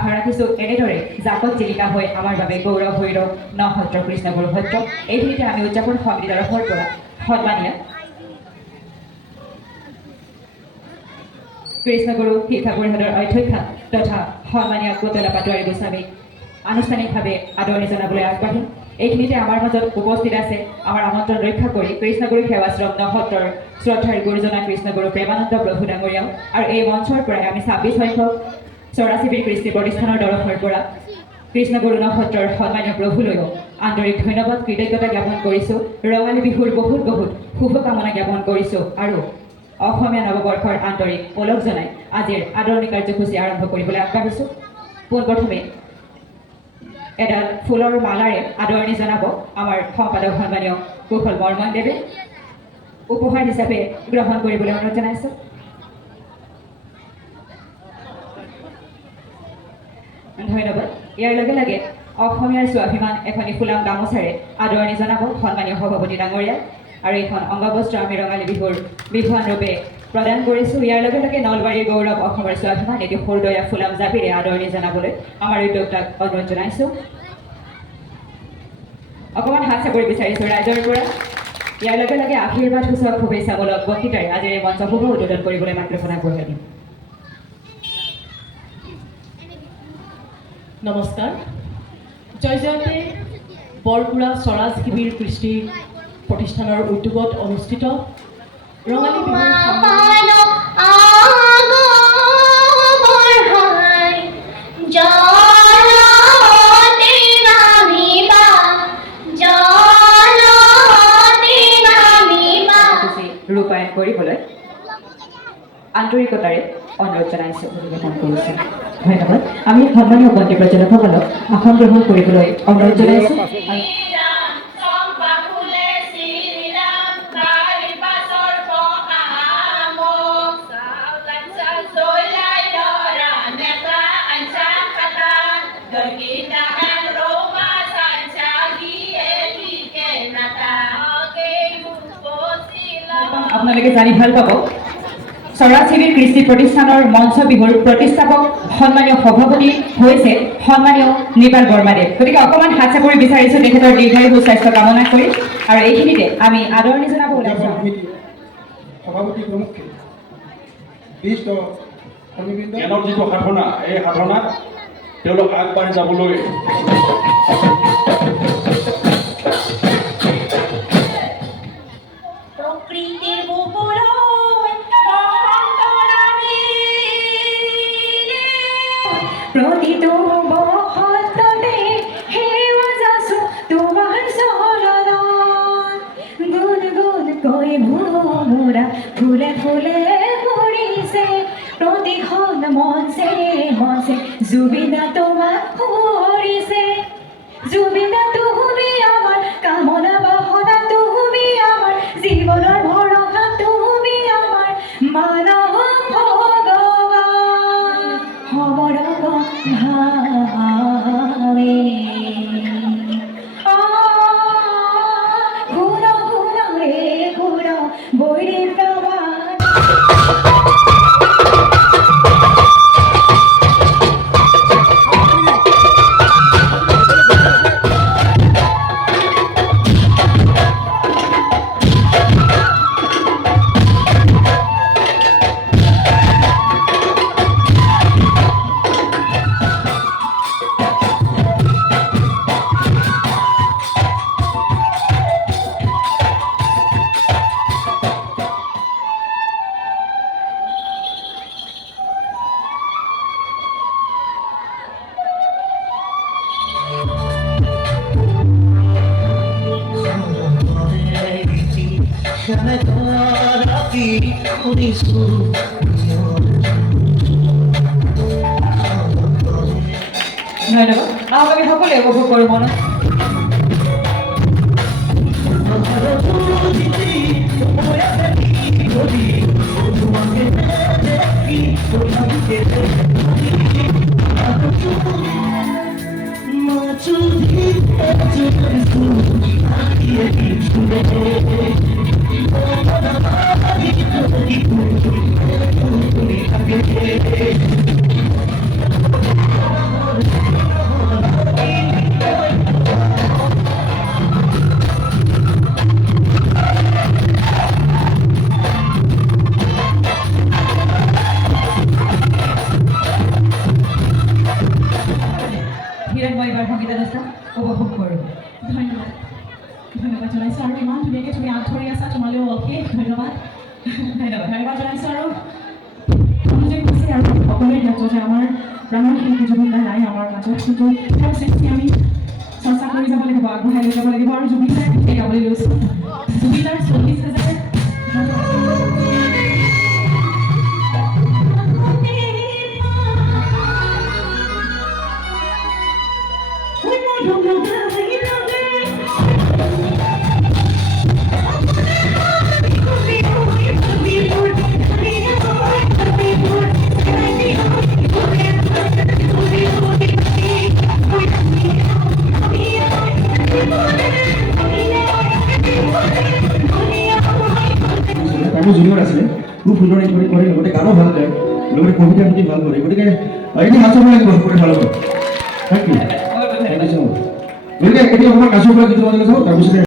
আশা ৰাখিছোঁ এনেদৰে জাকত জিলিকা হৈ আমাৰ বাবে গৌৰৱ ভৈৰৱ নসত্ৰ কৃষ্ণগুৰু সত্ৰ এইখিনিতে আমি উদযাপন সমিতিৰ তৰফৰ পৰা সন্মানীয় কৃষ্ণগুৰু শিক্ষা পৰিষদৰ অধ্যক্ষা তথা সন্মানীয় কুন্তলা পাটোৱাৰী গোস্বামীক আনুষ্ঠানিকভাৱে আদৰণি জনাবলৈ আগবাঢ়িম এইখিনিতে আমাৰ মাজত উপস্থিত আছে আমাৰ আমন্ত্ৰণ ৰক্ষা কৰি কৃষ্ণগুৰু সেৱাশ্ৰম নসত্ৰৰ শ্ৰদ্ধাৰ গুৰুজনা কৃষ্ণগুৰু প্ৰেমানন্দ প্ৰভু ডাঙৰীয়াও আৰু এই মঞ্চৰ পৰাই আমি 26 সংখ্যক চৰাচিবিৰ কৃষ্টি প্ৰতিষ্ঠানৰ তৰফৰ পৰা কৃষ্ণগুৰু নসত্ৰৰ সন্মানীয় প্ৰভুলৈও আন্তৰিক ধন্যবাদ কৃতজ্ঞতা জ্ঞাপন কৰিছোঁ ৰঙালী বিহুৰ বহুত বহুত শুভকামনা জ্ঞাপন কৰিছোঁ আৰু অসমীয়া নৱবৰ্ষৰ আন্তৰিক ওলগ জনাই আজিৰ আদৰণি কাৰ্যসূচী আৰম্ভ কৰিবলৈ আগবাঢ়িছোঁ পোনপ্ৰথমে এডাল ফুলৰ মালাৰে আদৰণি জনাব আমাৰ সম্পাদক সন্মানীয় কুশল বৰ্মন দেৱে উপহাৰ হিচাপে গ্ৰহণ কৰিবলৈ অনুৰোধ জনাইছোঁ ধন্যবাদ ইয়াৰ লগে লগে অসমীয়াৰ স্বাভিমান এখনি ফুলাম গামোচাৰে আদৰণি জনাব সন্মানীয় সভাপতি ডাঙৰীয়া আৰু এইখন অংগবস্ত্ৰ আমি ৰঙালী বিহুৰ বিহুৱান ৰূপে প্ৰদান কৰিছোঁ ইয়াৰ লগে লগে নলবাৰীৰ গৌৰৱ অসমৰ স্বাভিমান এটি সৰুদয়া ফুলাম জাপিৰে আদৰণি জনাবলৈ আমাৰ উদ্যোক্তাক অনুৰোধ জনাইছোঁ অকণমান হাত চাপৰি বিচাৰিছোঁ ৰাইজৰ পৰা ইয়াৰ লগে লগে আশীৰ্বাদ সূচক শুভেচ্ছামূলক বক্তৃতাৰে আজিৰ এই মঞ্চ শুভ উদ্বোধন কৰিবলৈ মাইক্ৰফোন আগবঢ়াই দিম নমস্কাৰ জয়জয়তে বৰপুৰা স্বৰাজ শিবিৰ কৃষ্টি প্ৰতিষ্ঠানৰ উদ্যোগত অনুষ্ঠিত ৰঙালী বিহুৰ ৰূপায়ণ কৰিবলৈ আন্তৰিকতাৰে অনুৰোধ জনাইছোঁ নিবেদন কৰিছোঁ ধন্যবাদ আমি সন্মানীয় বন্তি পৰ্যটকসকলক আসন গ্ৰহণ কৰিবলৈ অনুৰোধ জনাইছোঁ আপোনালোকে জানি ভাল পাব চৰাচিবিৰ কৃষ্টি প্ৰতিষ্ঠানৰ মঞ্চ বিহুৰ প্ৰতিষ্ঠাপক সন্মানীয় সভাপতি হৈছে সন্মানীয় নিপাল বৰ্মাদেৱ গতিকে অকণমান হাত চাপৰি বিচাৰিছোঁ তেখেতৰ দীৰ্ঘায়ু সুস্বাস্থ্য কামনা কৰি আৰু এইখিনিতে আমি আদৰণি জনাব ওলাইছোঁ সভাপতি প্ৰমুখে বিশিষ্ট জ্ঞানৰ যিটো সাধনা এই সাধনাত তেওঁলোক আগবাঢ়ি যাবলৈ প্ৰতিটো বসন্ততে হেৱা যাছোঁ তোমাৰ চৰণত গুণ গুণকৈ ভোমোৰা ফুলে ফুলে ভৰিছে প্ৰতিখন মঞ্চে মঞ্চে জুবিনা তোমাক ভৰিছে জুবিনা তুমি আমাৰ কামনা বাসনা তুমি আমাৰ জীৱনৰ ভৰসা তুমি আমাৰ মানৱ ভগৱান সমৰক ভাৱে ঘূৰ ঘূৰ ৰে ঘূৰ বৈৰীৰ প্ৰবাদ ধন্যবাদ আমি সকলোৱে উপভোগ কৰোঁ মনত বিৰাট মই এইবাৰ সংগীতানুষ্ঠান উপভোগ কৰোঁ। ধন্যবাদ ধন্যবাদ জনাইছোঁ আৰু ইমান ধুনীয়াকৈ তুমি আগ ধৰি আছা তোমালৈও অশেষ ধন্যবাদ ধন্যবাদ জনাইছোঁ আৰু অনুযোগ হৈছে আৰু সকলোৱে জ্ঞাত যে আমাৰ প্ৰাণৰ শিল্পী জুবিন দা নাই আমাৰ মাজত, কিন্তু তেওঁৰ সৃষ্টি আমি চৰ্চা কৰি যাব লাগিব, আগবঢ়াই লৈ যাব লাগিব। আৰু জুবিন দাৰ গীতে গাবলৈ লৈছোঁ। জুবিন দাৰ 40,000 তাকো জুনিয়ৰ আছিলে, খুব সুন্দৰ কৰি কৰে, লগতে গানো ভাল গায়, লগতে কবিতা পুথি ভাল কৰে। গতিকে এনে হাত চাব লাগিব সকলোৰে ভাল হ'ব। থেংক ইউ ছ' মাছ। গতিকে এতিয়া অকণমান নাচৰ পৰা কিছু মাজলৈ চাওঁ, তাৰপিছতে